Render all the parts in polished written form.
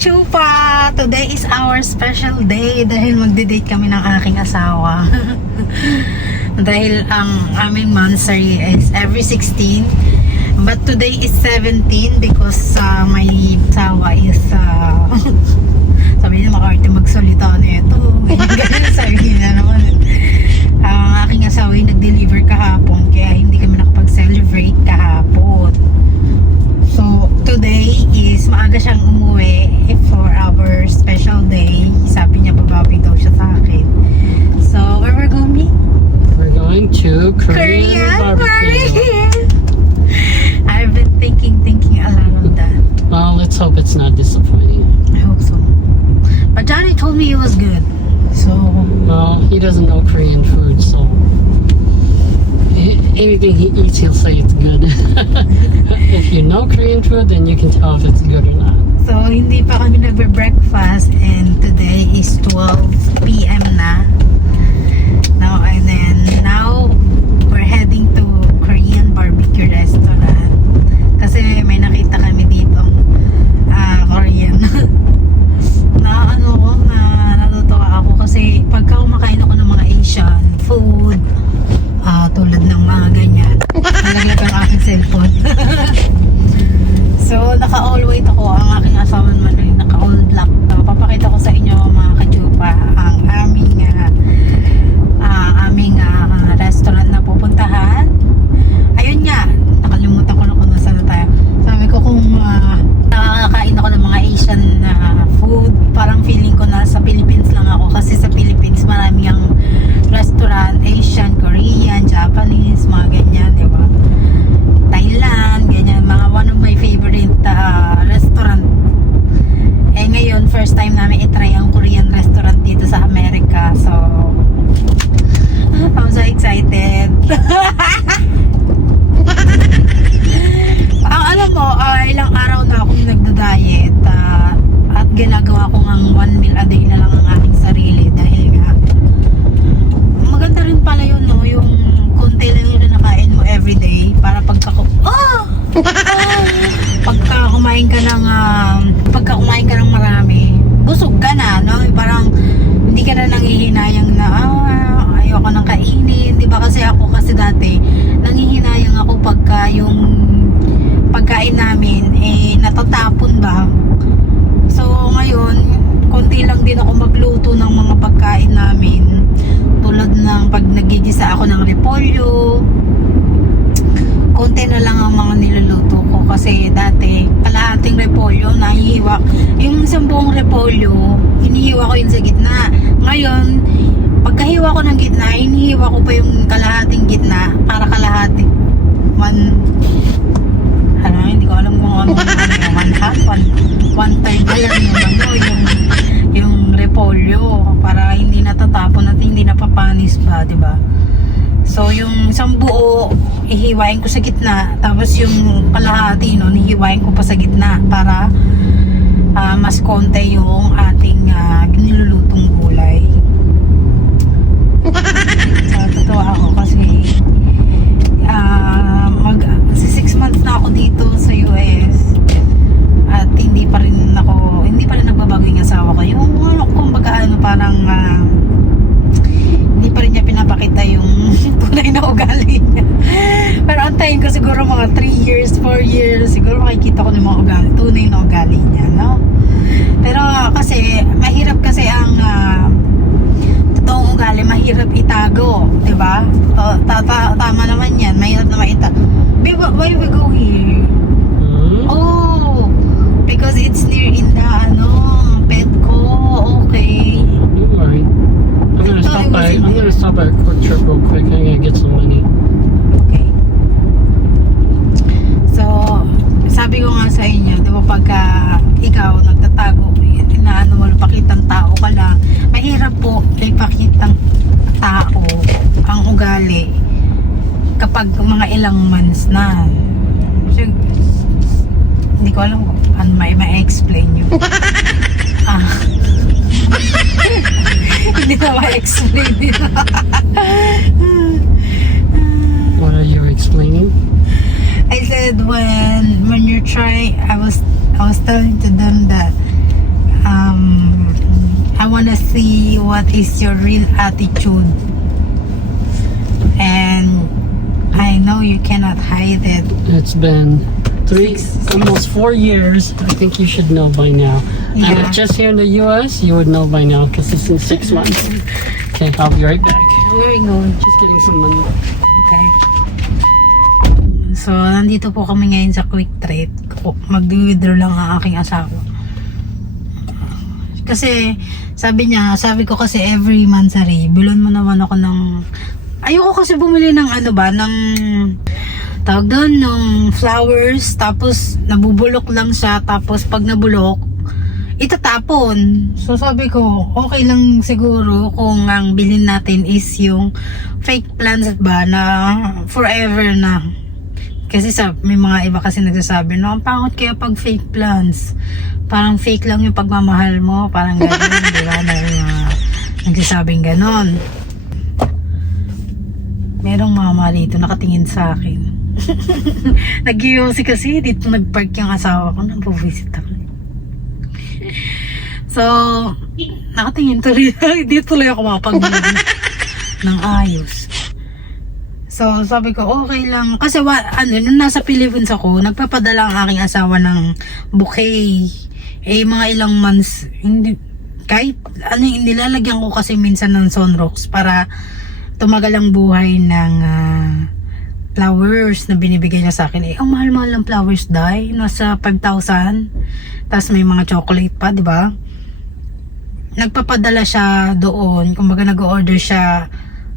Chupa! Today is our special day dahil magde-date kami ng aking asawa. Dahil ang aming monthsary is every 16. But today is 17 because my asawa is sabi niya makarte magsalita na ito. Ganyan sabi niya naman. Ang aking asawa ay nag-deliver kahapon kaya hindi kami nakapag-celebrate kahapon. So, today is maaga siyang umuwi for our special day. Sabi niya babawi daw siya sa akin. So, where we're going? We're going to Korean barbecue. I've been thinking a lot of that. Well, let's hope it's not disappointing. I hope so. But Johnny told me it was good. So, Well, he doesn't know Korean food, so anything he eats, he'll say it's good. If you know Korean food, then you can tell if it's good or not. so hindi pa kami nagbe-breakfast and today is 12 p.m. na. Now we're heading to Korean barbecue restaurant. Kasi may nakita kami dito Korean. Natutuwa ako kasi pagka kumakain ako ng mga Asian food, tulad ng mga ganyan, nalaglag ang aking cellphone. So, naka-all white ako. Ang aking asawa naman ay naka-all black. Papakita ko sa inyo mga kachupa ang aming restaurant na pupuntahan. Ayun nga, nakalimutan ko na kung nasa na tayo. Sabi ko kung nakakain ako ng mga Asian food, parang feeling ko na sa Philippines lang ako. Kasi sa Philippines marami ang restaurant, Asian, Korean, Japanese, mga ganyan, di ba? Thailand, ganyan, mga one of my favorite restaurant. Eh ngayon, first time namin itry ang Korean restaurant dito sa Amerika. So, I'm so excited. Alam mo, ilang araw na akong nagda-diet at ginagawa ko ng 1 meal a day na lang ang aking sarili dahil nga maganda rin pala yun, no? Yung konti lang yung kinakain mo everyday para pagka kumain ka ng marami, busog ka na, no? Parang hindi ka na nangihinayang na ayoko nang kainin, di ba? Kasi dati nangihinayang ako pagka yung pagkain namin natatapon ba. So ngayon konti lang din ako magluto ng mga pagkain namin, tulad ng pag nagigisa ako ng repolyo, konti na lang ang mga niluluto ko kasi dati kalahating repolyo nahihiwa, yung isang buong repolyo hinihiwa ko yun sa gitna. Ngayon pagkahiwa ko ng gitna, hinihiwa ko pa yung kalahating gitna para kalahati hindi ko alam kung ano one third na lang yung repolyo para hindi natatapon at hindi napapanis pa, di ba? So yung isang buo ihiwain ko sa gitna, tapos yung kalahati nun ihiwain ko pa sa gitna para mas konti yung ating nilulutong gulay. So totoo ako kasi 6 months na ako dito sa US at hindi pa rin nagbabago yung asawa ko. Yung kumbaga parang hindi pa rin niya pinapakita yung tunay na ugali niya. Pero antayin ko siguro mga 3 years, 4 years, siguro makikita ko ng mga ugali, tunay na ugali niya, no? Pero kasi mahirap kasi ang totoong ugali, mahirap itago, di ba? Tama naman yan, mahirap na maitago. Why we go here? Oh, because it's near in the Petco. Okay. Don't worry. I'm gonna stop by a Quick Trip real quick. I'm gonna get some money. Okay. So, sabi ko nga sa inyo, di ba pagka ikaw nagtatago, pakitang tao ka lang, mahirap po ipakitang tao ang ugali kapag mga ilang months na. So, hindi ko alam kung ano ma-explain yun. Hindi na ma-explain yun. What are you explaining? I said when you're trying, I was telling to them that see what is your real attitude. And I know you cannot hide it. It's been almost 4 years. I think you should know by now. Yeah. And if just here in the US, you would know by now because it's in 6 months. Okay, I'll be right back. Where are you going? Just getting some money. Okay. So, nandito po kami ngayon sa Quick Trade. Mag-withdraw lang ang aking asawa. Kasi, sabi ko kasi every monthsary, bilon mo naman ako ng... Ayoko kasi bumili ng ng... Tawag doon, ng flowers, tapos nabubulok lang siya, tapos pag nabulok, itatapon. So sabi ko, okay lang siguro kung ang bilhin natin is yung fake plants ba na forever na. Kasi may mga iba kasi nagsasabi, no, ang pangot kaya pag fake plants. Parang fake lang yung pagmamahal mo, parang gano'n, di ba? Na nagsasabing gano'n. Merong mama dito nakatingin sa akin. Nag-iossi kasi dito nagpark yung asawa ko, nagpo-visit ako. So, nakatingin tuloy. Hindi tuloy ako makapag-video ng ayos. So, sabi ko, okay lang. Kasi, nung nasa Philippines ako, nagpapadala ang aking asawa ng bouquet. Mga ilang months, hindi, kahit, nilalagyan ko kasi minsan ng sunrocks para tumagal ang buhay ng flowers na binibigay niya sa akin. Ang mahal-mahal ng flowers, dahil nasa 5,000. Tapos may mga chocolate pa, di ba? Nagpapadala siya doon. Kumbaga nag-order siya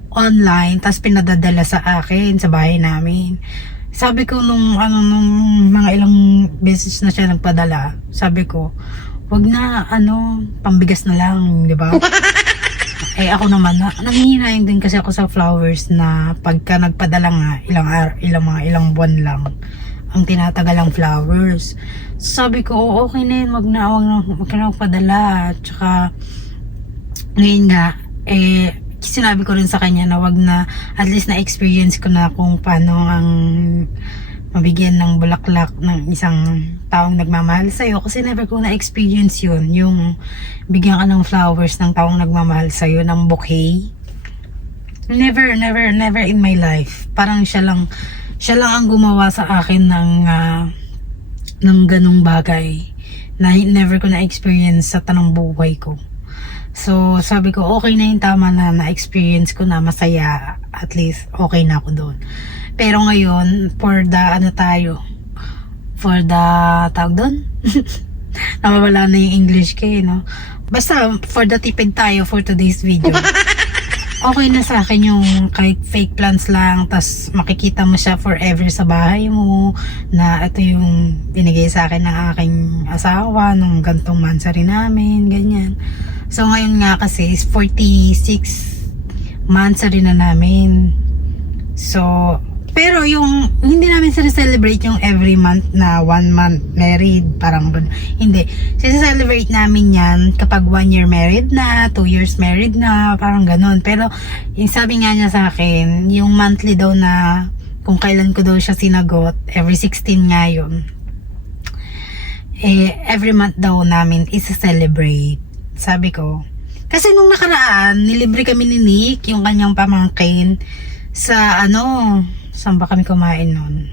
online, tapos pinadadala sa akin, sa bahay namin. Sabi ko nung mga ilang beses na siya nagpadala, sabi ko, wag na, pambigas na lang, di ba? Ako naman, nanghihinayin din kasi ako sa flowers na pagka nagpadala nga, ilang buwan lang ang tinatagal ang flowers. So, sabi ko, okay na yun, wag na magpadala. Tsaka, ngayon nga, sinabi ko rin sa kanya na wag na, at least na-experience ko na kung paano ang mabigyan ng bulaklak ng isang taong nagmamahal sa'yo. Kasi never ko na-experience yun, yung bigyan ka ng flowers ng taong nagmamahal sa'yo, ng bouquet. Never in my life. Parang siya lang ang gumawa sa akin ng ganung bagay na never ko na-experience sa tanong buhay ko. So, sabi ko, okay na yung tama na-experience ko na masaya. At least, okay na ako doon. Pero ngayon, for the tawag doon? Nawawala na yung English ko, no? Basta, for the tipid tayo for today's video. Okay na sa akin yung kahit fake plants lang, tas makikita mo siya forever sa bahay mo, na ito yung binigay sa akin ng aking asawa nung gantong monthsary namin, ganyan. So ngayon nga kasi is 46 monthsary na namin. So, pero yung hindi namin celebrate yung every month na 1 month married, parang hindi. Celebrate namin yan kapag 1 year married na, 2 years married na, parang ganon. Pero yung sabi nga niya sa akin, yung monthly daw na kung kailan ko daw siya sinagot, every 16 nga yun. Every month daw namin is-celebrate. Sabi ko, kasi nung nakaraan, nilibre kami ni Nick, yung kanyang pamangkin, sa saan ba kami kumain nun?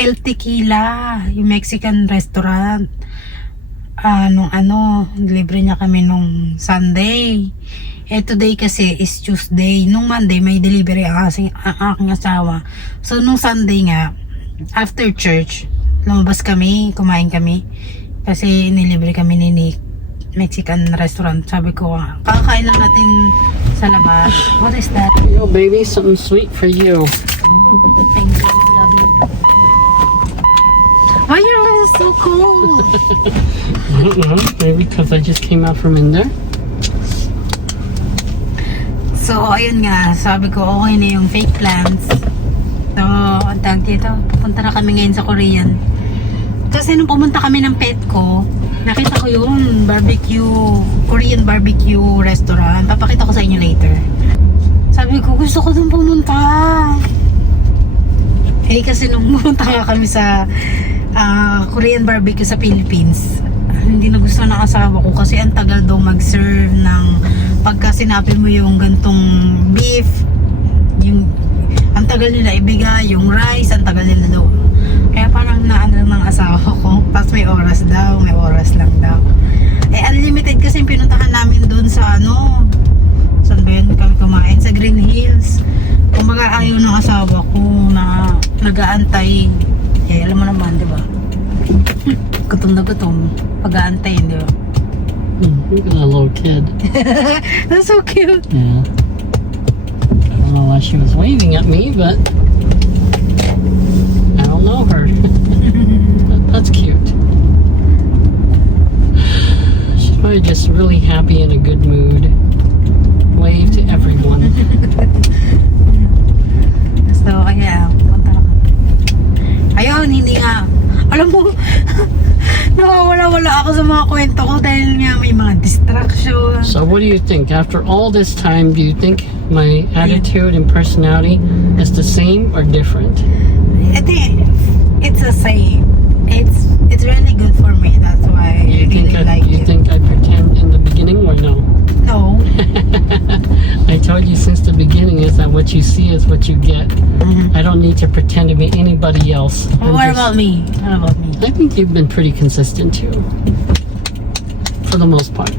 El Tequila, yung Mexican restaurant. Nilibre niya kami nung Sunday. Today kasi is Tuesday. Nung Monday, may delivery ang aking asawa. So, nung Sunday nga, after church, lumabas kami, kumain kami. Kasi nilibre kami ni Nick. Mexican restaurant. Sabi ko, kakain lang natin sa labas. What is that? Yo, baby, something sweet for you. Thank you. Love you. Why your lips so cold? I don't know. Maybe because I just came out from in there. So, ayun nga. Sabi ko, okay na yung fake plants. So, ang tag dito. Pupunta na kami ngayon sa Korean. Kasi nung pumunta kami ng pet ko, nakita ko yun, Korean barbecue restaurant. Papakita ko sa inyo later. Sabi ko, gusto ko dun pumunta. Kasi nung pumunta nga kami sa Korean barbecue sa Philippines, hindi na gusto ng asawa ko kasi ang tagal daw mag-serve ng pagka sinabi mo yung gantong beef, yung ang tagal nila ibigay, yung rice, ang tagal nila daw. Kaya parang naano ng asawa ko, tapos may oras lang daw. Eh, unlimited kasi yung pinuntahan namin doon sa ano, saan ba yun kami kumain? Sa Green Hills. Kumbaga ayaw ng asawa ko na nag-aantay. Eh, alam mo naman, di ba? Gutom na gutom. Pag-aantayin, di ba? Look at that little kid. That's so cute. Yeah. I don't know why she was waving at me, but I don't know her. That's cute. She's probably just really happy in a good mood. Wave to everyone. So, kaya, punta na. Ayun, hindi nga. Alam mo, nawawala-wala ako sa mga kwento ko dahil nga may mga distraction. So what do you think? After all this time, do you think my attitude and personality is the same or different? I think it's the same. It's really good for me. That's why I really like You it. think I pretend in the beginning or no? No. I told you since the beginning is that what you see is what you get. I don't need to pretend to be anybody else. What about me? What about me? I think you've been pretty consistent too. For the most part.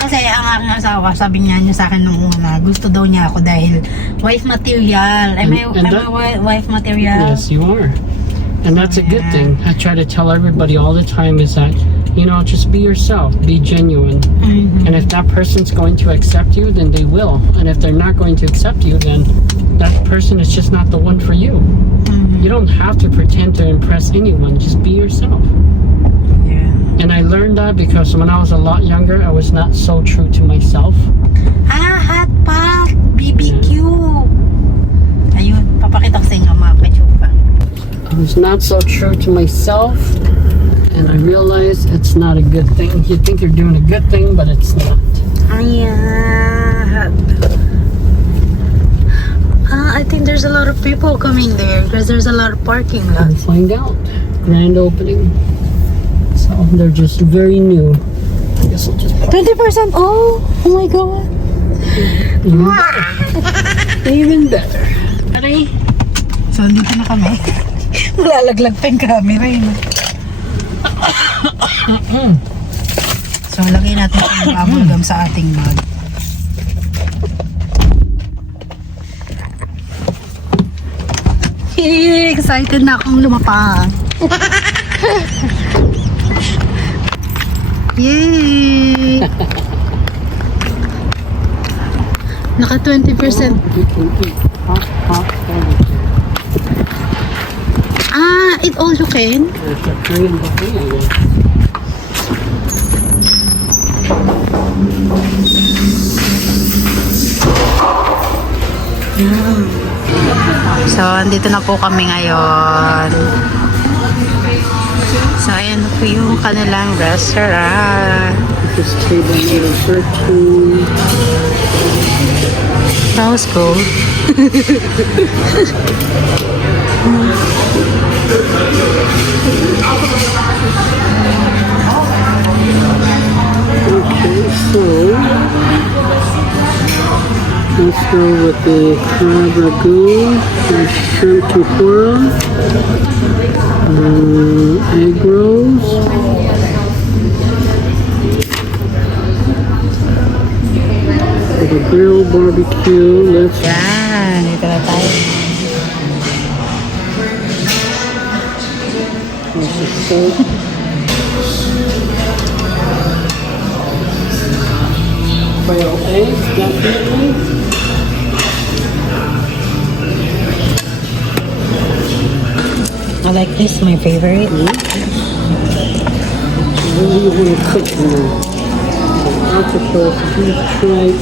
Kasi ang aking asawa, sabi niya sa akin nung una, gusto daw niya ako dahil wife material. Am I wife material? Yes, you are. And that's a good thing. I try to tell everybody all the time is that, you know, just be yourself, be genuine. And if that person's going to accept you, then they will. And if they're not going to accept you, then that person is just not the one for you. You don't have to pretend to impress anyone. Just be yourself. Yeah. And I learned that because when I was a lot younger, I was not so true to myself. Hot pot! BBQ! Ayun, papakita ko sa inyo mga kachupa. I was not so true to myself, and I realized it's not a good thing. You think you're doing a good thing, but it's not. Ayan. I think there's a lot of people coming there because there's a lot of parking lot. We'll find out. Grand opening. So they're just very new. I guess I'll just park 20% off! Oh my god! even better. Ready? So, dito na kami. Malalaglag pa yung camera yun. So, lagay natin yung bubble gum sa ating bag. Excited na akong lumapa. Yay! Naka 20%. You can eat hot barbecue. It also can. There's a Korean buffet, I guess. So, andito na po kami ngayon. So, ayan na po yung kanilang restaurant. This table number 13. Let's go. Okay, so let's go with the crab ragout, the shrimp tempura, egg rolls, for the grilled barbecue. Let's Yan, dito na tayo. also salt. Quail eggs, definitely. I like this, my favorite. What do you want to cook now? Octopus, beef tripe.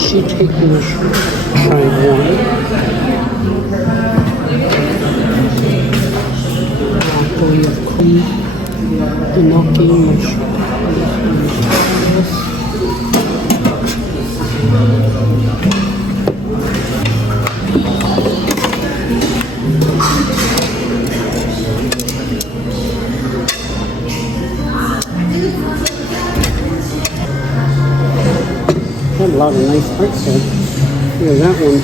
She taking the shrimp. Try one. Broccoli of cream. Gnocchi mushroom. Have a lot of nice parts there. Here's that one.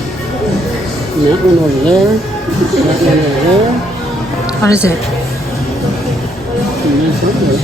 And that one over there. That one over there. What is it? And nice up there.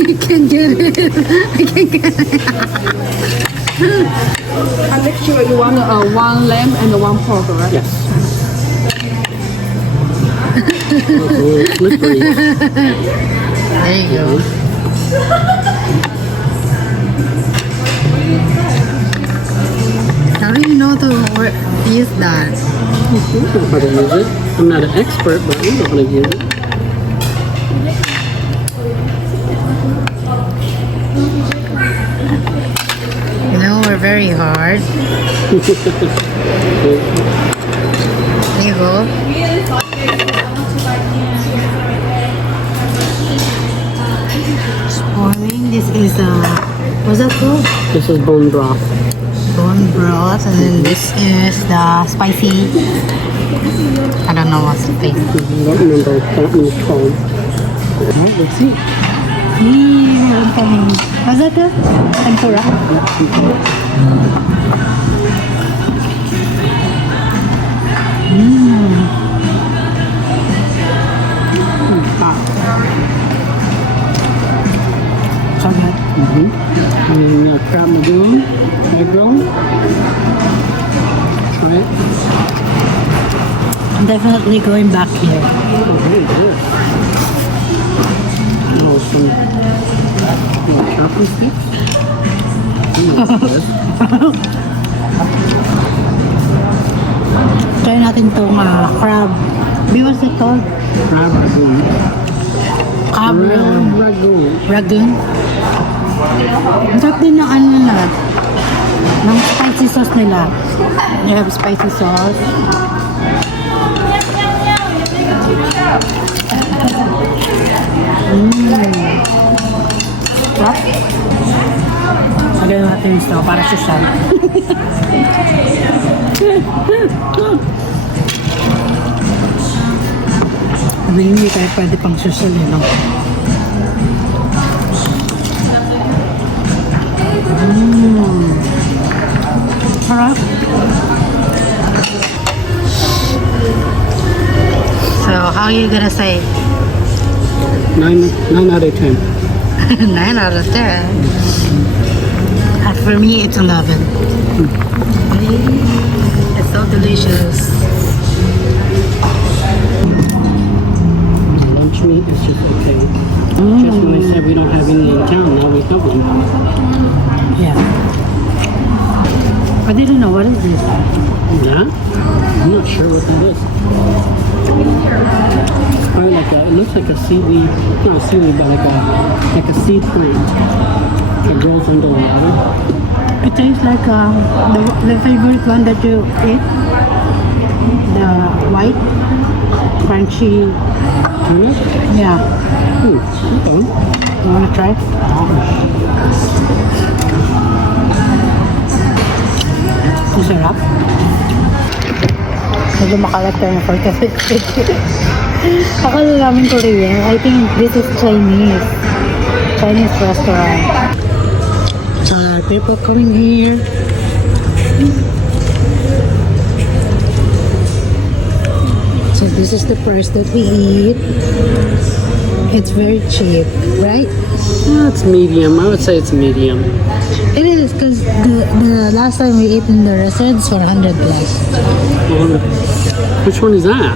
I can't get it. I can't get it. I make sure you want one lamb and one pork, right? Yes. It's a little slippery. There you go. How do you know the word is that? I know how to use it. I'm not an expert, but I know how to use it. You know, we're very hard. There you go. Spoiling. This is what's that called? This is bone broth. Bone broth, and then this is the spicy. I don't know what's the thing. I don't remember what that one is called. Alright, let's see. Meron kaming, what's that? Tempura? So good. And crab magoon, egg roll. Try it. I'm definitely going back here. Oh, very good. Oh, some chopping sticks. That's good. Try natin itong crab. What's it called? Crab ragoon. Crab Crab ragoon. Ragoon. Ang sarap din ng ano nila. Ng spicy sauce nila. They have spicy sauce. Sarap. Lagyan natin ito para sa sal. Hindi tayo pwede pang susal eh, no? Sarap. So, how are you gonna say? 9 out of 10. 9 out of 10. For me, it's 11. It's so delicious. Lunch meat is just okay. Just when I said we don't have any in town, now we have one. Yeah. I didn't know, what is this? Yeah? I'm not sure what that is. It's probably like it looks like a seaweed, not a seaweed, but like a seed plant that grows under the water. It tastes like the favorite one that you eat. The white, crunchy. Tuna? Yeah. Okay. You wanna try? Masarap. Medyo makalat tayo na kasi akala namin Korean. I think this is Chinese. Chinese restaurant. People coming here. So this is the price that we eat. It's very cheap, right? Yeah, it's medium. I would say it's medium. It is, because the last time we ate in the restaurant for 100 plus. Which one is that?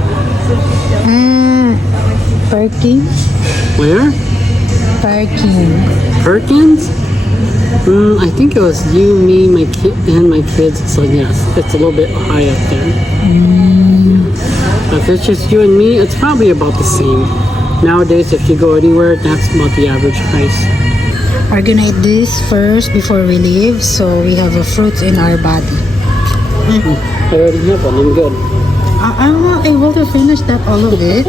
Perkins? Where? Perkins. Perkins? I think it was you, me, my kid, and my kids. So yes, it's a little bit high up there. If it's just you and me, it's probably about the same. Nowadays, if you go anywhere, that's about the average price. We're gonna eat this first before we leave, so we have a fruit in our body. I already have one. I'm good. I'm not able to finish that all of it.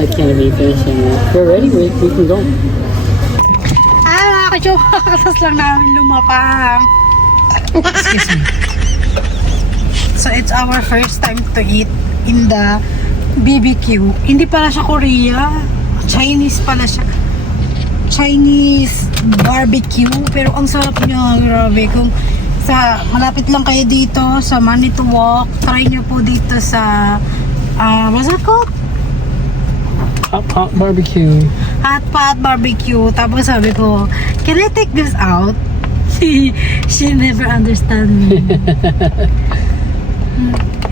I can't even finish it. If you're ready, we can go. Mga kacho, katas lang namin lumapang. Excuse me. So it's our first time to eat in the BBQ. Hindi pala siya Korea. Chinese pala siya. Chinese barbecue. Pero ang sarap niya, grabe. Kung malapit lang kayo dito sa Manitowoc, try nyo po dito sa what's that called? Hot pot barbecue. Hot pot barbecue. Tapos sabi ko, can I take this out? She never understand me.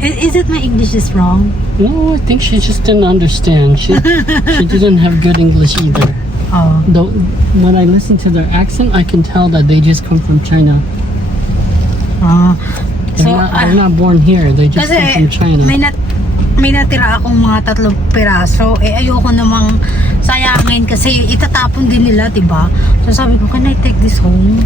Is it my English is wrong? No, I think she just didn't understand. She didn't have good English either. Oh. Though when I listen to their accent, I can tell that they just come from China. They're not born here. They just come from China. May natira akong mga 3 piraso. Ayoko namang sayangin kasi itatapon din nila, diba? So sabi ko, can I take this home?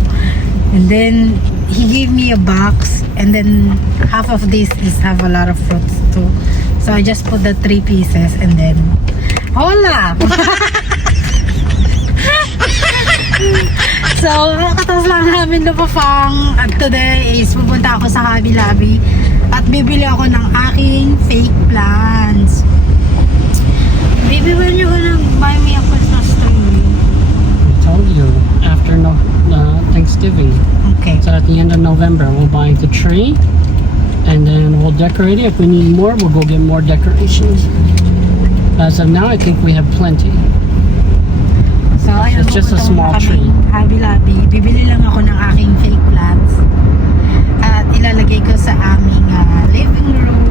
And then he gave me a box, and then half of this have a lot of fruits too. So I just put the 3 pieces and then hola! So, katas lang namin lumapang. At today is pupunta ako sa Hobby Lobby at bibili ako ng aking fake plants. Baby, when you gonna buy me a Christmas tree? I told you after Thanksgiving. Okay. So at the end of November, we'll buy the tree, and then we'll decorate it. If we need more, we'll go get more decorations. As of now, I think we have plenty. So, ayun, It's just a pupunta small muna tree. kaming Hobby Lobby. Bibili lang ako ng aking fake plants. At ilalagay ko sa aming living room.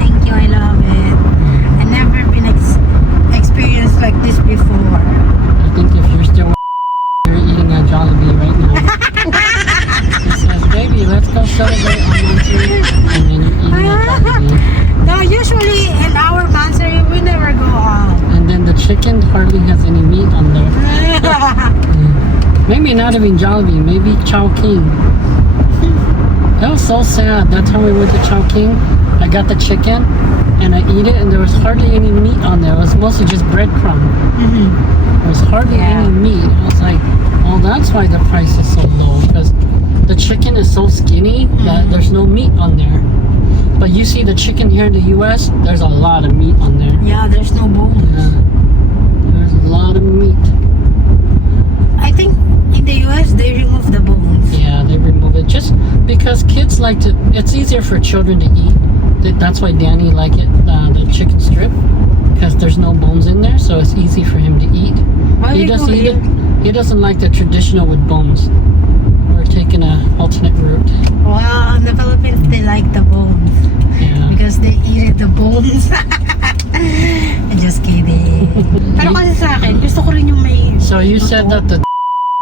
Thank you, I love it. I never been experienced like this before. I think if you're still you're eating a Jollibee right now. He says, baby, let's go celebrate our monthsary. And then you're eating a Jollibee. No, usually in our monthsary, we never go out. And then the chicken hardly has any meat on there. Maybe not even Jollibee, maybe Chowking. That was so sad. That time we went to Chowking, I got the chicken and I eat it and there was hardly any meat on there. It was mostly just breadcrumb. There was hardly any meat. I was like, oh, that's why the price is so low, because the chicken is so skinny that there's no meat on there. But you see the chicken here in the US, there's a lot of meat on there. Yeah, there's no bone. Yeah. There's a lot of meat. I think in the US, they remove the bones. Yeah, they remove it just because kids like to. It's easier for children to eat. That's why Danny like it, the chicken strip, because there's no bones in there, so it's easy for him to eat. He doesn't eat it. He doesn't like the traditional with bones. We're taking a alternate route. Well, in the Philippines, they like the bones. Yeah. Because they eat the bones. I'm just kidding. Pero kasi sa akin, gusto ko rin yung may... So you said that the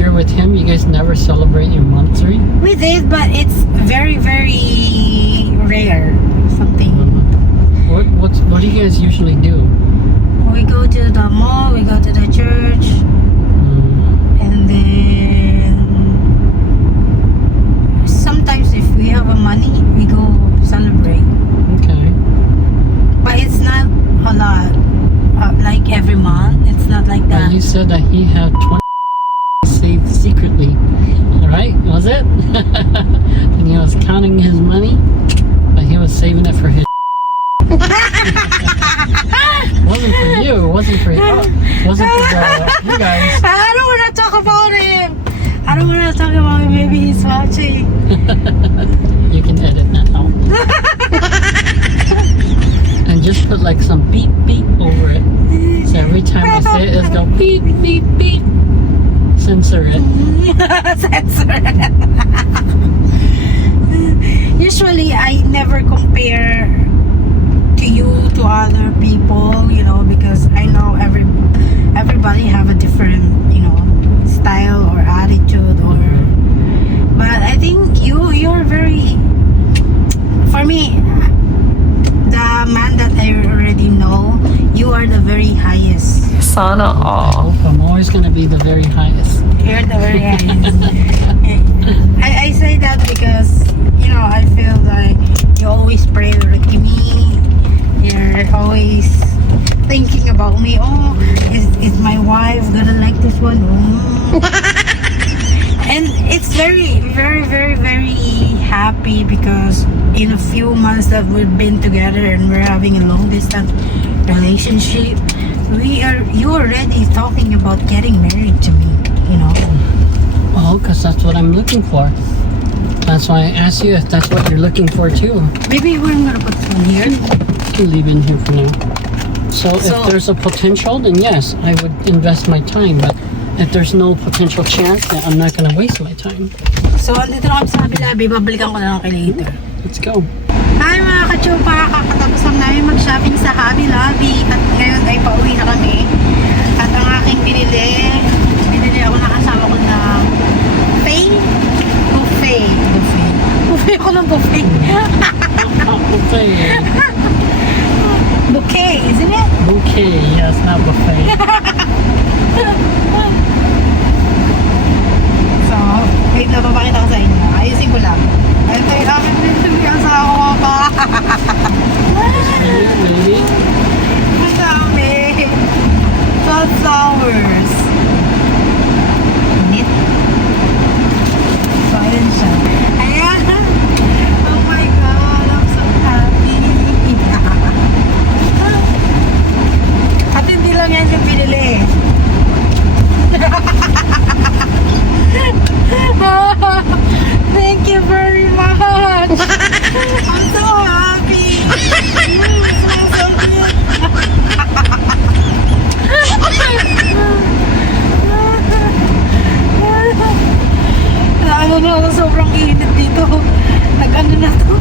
here with him, you guys never celebrate your monthsary? We did, but it's very, very rare. Something. What do you guys usually do? We go to the mall, we go to the church, and then sometimes if we have a money, we go celebrate. Okay. But it's not a lot. Like every month, it's not like that. But you said that he had 20 saved secretly, right? Was it? And he was counting his money, but he was saving it for his. Wasn't for you. Wasn't for you. Wasn't for you guys. I don't want to talk about him. I don't want to talk about him. Maybe he's watching. You can edit that out. And just put like some beep beep over it. So every time I say it, it's go beep beep beep. Censor it. Censor it. Usually, I never compare to you to other people, you know, because I know everybody have a different, you know, style or attitude or. But I think you're very. For me, the man that I already know, you are the very highest. Sana all. I'm always gonna be the very highest. You're the very highest. I say that because, you know, I feel like you always pray with me. You're always thinking about me. Oh, is my wife gonna like this one? And it's very, very, very, very happy because in a few months that we've been together and we're having a long distance relationship, you're already talking about getting married to me, you know. Well, because that's what I'm looking for. That's why I asked you if that's what you're looking for too. Maybe we're gonna put this one here. You can leave in here for now. So if there's a potential, then yes, I would invest my time. But if there's no potential chance, then I'm not gonna waste my time. So, andito na kami sa Habilabi. Babalikan ko na lang kay later. Let's go. Hi mga kachupa! Kakatapos lang namin mag-shopping sa Habilabi. At ngayon ay pauwi na kami. At ang aking binili ako na kasama ko ng buffet. Buffet ako ng buffet. Buffet. Bouquet, isn't it? Bouquet, yes, not buffet. So, wait na, papakita ko sa inyo. Ayusin ko lang. Ito yung aming binili ang asawa ko. Really? Ang dami. 12 flowers. Knit. So, ayun siya. Ayan. Oh my God. I'm so happy. At hindi lang yan yung binili. Thank you very much. I'm so happy. Smells so good. Ano na ako, sobrang init dito. Nag-ano na to.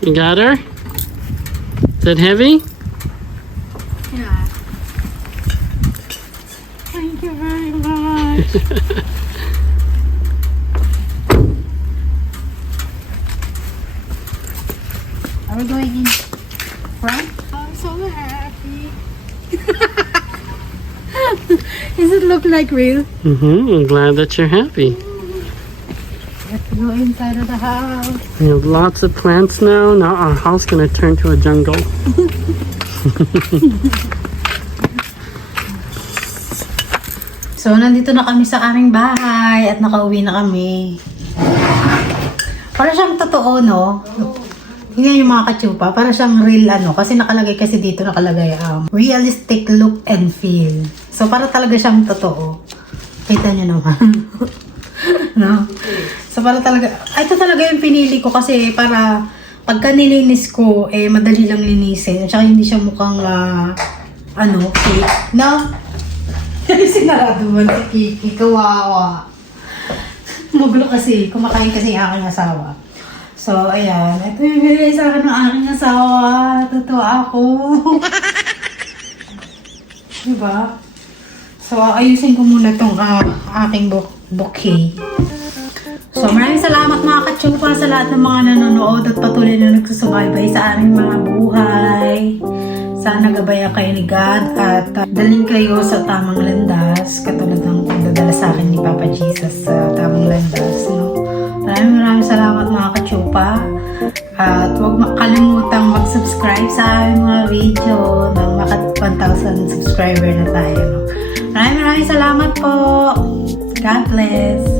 You got her? Is it heavy? Yeah. Thank you very much. Are we going in front? I'm so happy. Does it look like real? I'm glad that you're happy. Let's go inside of the house. We have lots of plants now. Now our house gonna turn to a jungle. So, nandito na kami sa aming bahay at nakauwi na kami. Para siyang totoo, no? Tingnan yung mga kachupa. Para siyang real, ano. Kasi nakalagay kasi dito, nakalagay, realistic look and feel. So, para talaga siyang totoo. Kita niyo naman. No? So, para talaga, ito talaga yung pinili ko kasi para pagka nilinis ko, madali lang linisin. At saka hindi siya mukhang, fake. No? Sinarado man si Kiki. Kawawa. Muglo kasi. Kumakain kasi yung aking asawa. So, ayan. Ito yung binili sa akin ng aking asawa. Totoo ako. Diba? So, ayusin ko muna itong aking bouquet. So, maraming salamat mga kachupa sa lahat ng mga nanonood at patuloy na nagsusubaybay sa aming mga buhay. Sana gabayan kayo ni God at dalhin kayo sa tamang landas katulad ng pagdadala sa akin ni Papa Jesus sa tamang landas. No? Maraming salamat mga kachupa at huwag makalimutang mag-subscribe sa aming mga video nang maka 1,000 subscriber na tayo. No? Maraming salamat po. God bless.